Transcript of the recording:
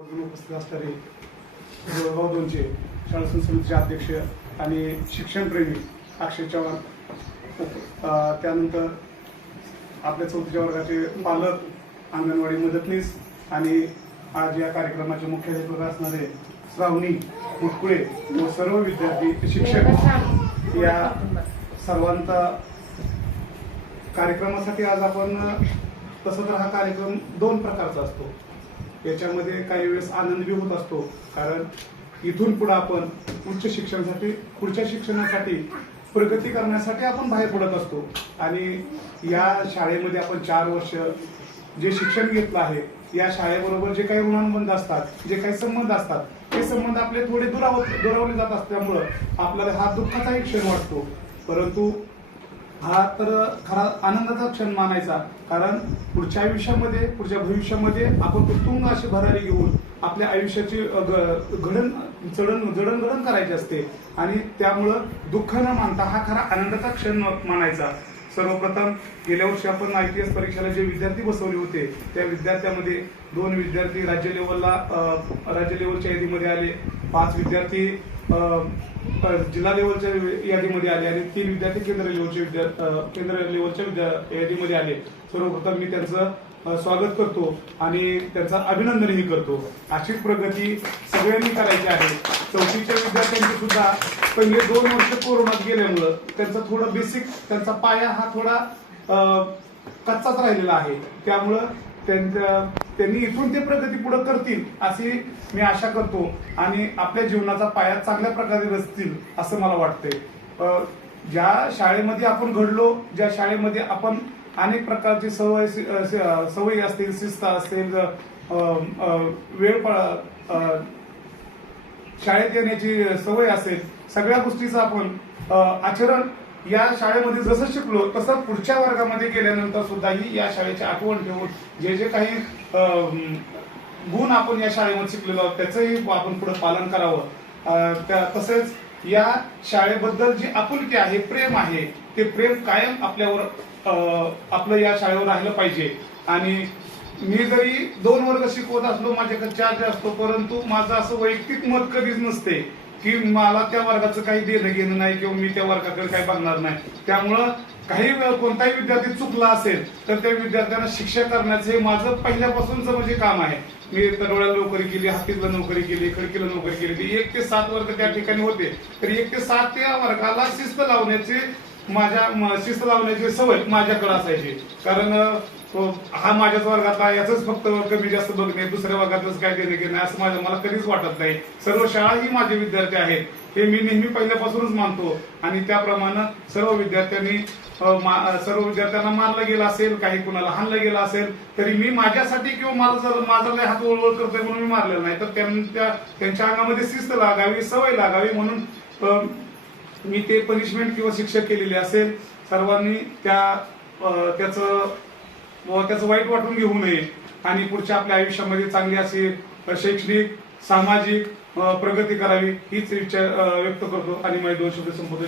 उपस्थित असणारे जवळगाव दोनचे शाळा संस्थेचे अध्यक्ष आणि शिक्षणप्रेमी अक्षय चव्हाण त्यानंतर आपल्या चौथीच्या वर्गाचे पालक अंगणवाडी मदतनीस आणि आज या कार्यक्रमाचे मुख्य असणारे श्रावणी मुटकुळे व सर्व विद्यार्थी शिक्षक या सर्वांचा कार्यक्रमासाठी आज आपण तसं तर हा कार्यक्रम दोन प्रकारचा असतो. याच्यामध्ये काही वेळेस आनंद बी होत असतो. कारण इथून पुढे आपण उच्च शिक्षणासाठी पुढच्या शिक्षणासाठी प्रगती करण्यासाठी आपण बाहेर पडत असतो. आणि या शाळेमध्ये आपण चार वर्ष जे शिक्षण घेतलं आहे या शाळेबरोबर जे काही ऋणानुबंध असतात जे काही संबंध असतात ते संबंध आपले थोडे दुराव दुरावले जात असल्यामुळं आपल्याला हा दुःखाचाही क्षण वाटतो. परंतु हा तर खरा आनंदाचा क्षण मानायचा. कारण पुढच्या आयुष्यामध्ये पुढच्या भविष्यामध्ये आपण उत्तुंग अशी भरारी घेऊन आपल्या आयुष्याची ग- घडण चढण जडणघडण करायची असते. आणि त्यामुळं दुःख न मानता हा खरा आनंदाचा क्षण मानायचा. सर्वप्रथम गेल्या वर्षी आपण आय पी एस परीक्षेला जे विद्यार्थी बसवले होते त्या विद्यार्थ्यामध्ये दोन विद्यार्थी राज्य लेवलला राज्य लेवलच्या यादीमध्ये आले. पाच विद्यार्थी जिल्हा लेवलच्या यादीमध्ये आले आणि तीन विद्यार्थी केंद्र लेवलचे विद्या केंद्र लेवलच्या विद्या यादीमध्ये आले. सर्वप्रथम मी त्यांचं स्वागत करतो आणि त्यांचं अभिनंदनही करतो. अशीच प्रगती सगळ्यांनी करायची आहे. चौथीच्या विद्यार्थ्यांची सुद्धा पहिले दोन वर्ष कोरोनात गेल्यामुळं त्यांचा थोडं बेसिक त्यांचा पाया हा थोडा कच्चाच राहिलेला आहे. त्यामुळं त्यांच्या त्यांनी इथून ते प्रगती पुढे करतील अशी मी आशा करतो. आणि आपल्या जीवनाचा पाया चांगल्या प्रकारे रचतील असं मला वाटतंय. ज्या शाळेमध्ये आपण घडलो ज्या शाळेमध्ये आपण अनेक प्रकारची सवय सवयी असतील शिस्त असतील वेळ शाळेत येण्याची सवय असेल सगळ्या गोष्टीचं आपण आचरण या शाळेमध्ये जसं शिकलो तसं पुढच्या वर्गामध्ये गेल्यानंतर सुद्धाही या शाळेची आठवण ठेवून जे जे काही गुण आपण या शाळेमध्ये शिकलेलो आहोत त्याचंही आपण पुढे पालन करावं. त्या तसेच या शाळेबद्दल जी आपुलकी आहे प्रेम आहे ते प्रेम कायम आपल्यावर आपलं या शाळेवर राहिलं पाहिजे. आणि मी जरी दोन वर्ग शिकवत असलो माझ्याकडे चार्ज असतो परंतु माझं असं वैयक्तिक मत कधीच नसते. की मला त्या वर्गाचं काही देणं घेणं नाही किंवा मी त्या वर्गाकडे काही बघणार नाही. त्यामुळं काही वेळ कोणताही विद्यार्थी चुकला असेल तर त्या विद्यार्थ्यांना शिक्षा करण्याचं हे माझं पहिल्यापासूनचं म्हणजे काम आहे. मी तडोळ्याला नोकरी केली हातीतला नोकरी केली खडकीला नोकरी केली ती एक ते सात वर्ग त्या ठिकाणी होते. तर एक ते सात त्या वर्गाला शिस्त लावण्याचे माझ्या शिस्त लावण्याची सवय माझ्याकडे असायची. कारण हा माझ्याच वर्गातला याच फक्त कमी जास्त बघणे दुसऱ्या वर्गातच काय देणे घेणे असं माझं मला कधीच वाटत नाही. सर्व शाळा ही माझे विद्यार्थी आहेत हे मी नेहमी पहिल्यापासूनच मानतो. आणि त्याप्रमाणे सर्व विद्यार्थ्यांनी मा- सर्व विद्यार्थ्यांना मारलं गेलं असेल काही कुणाला हाणलं गेलं असेल तरी मी माझ्यासाठी किंवा माझं जर माझा लय हात वळवळ करतोय म्हणून मी मारलेलं नाही. तर त्यांच्या त्यांच्या अंगामध्ये शिस्त लागावी सवय लागावी म्हणून मी ते पनिशमेंट किंवा शिक्षा केलेली असेल. सर्वांनी त्या त्याचं त्याचं वाईट वाटून घेऊ नये. आणि पुढच्या आपल्या आयुष्यामध्ये चांगली अशी शैक्षणिक सामाजिक प्रगती करावी हीच इच्छा व्यक्त करतो. आणि माझे दोन शब्द संबोधन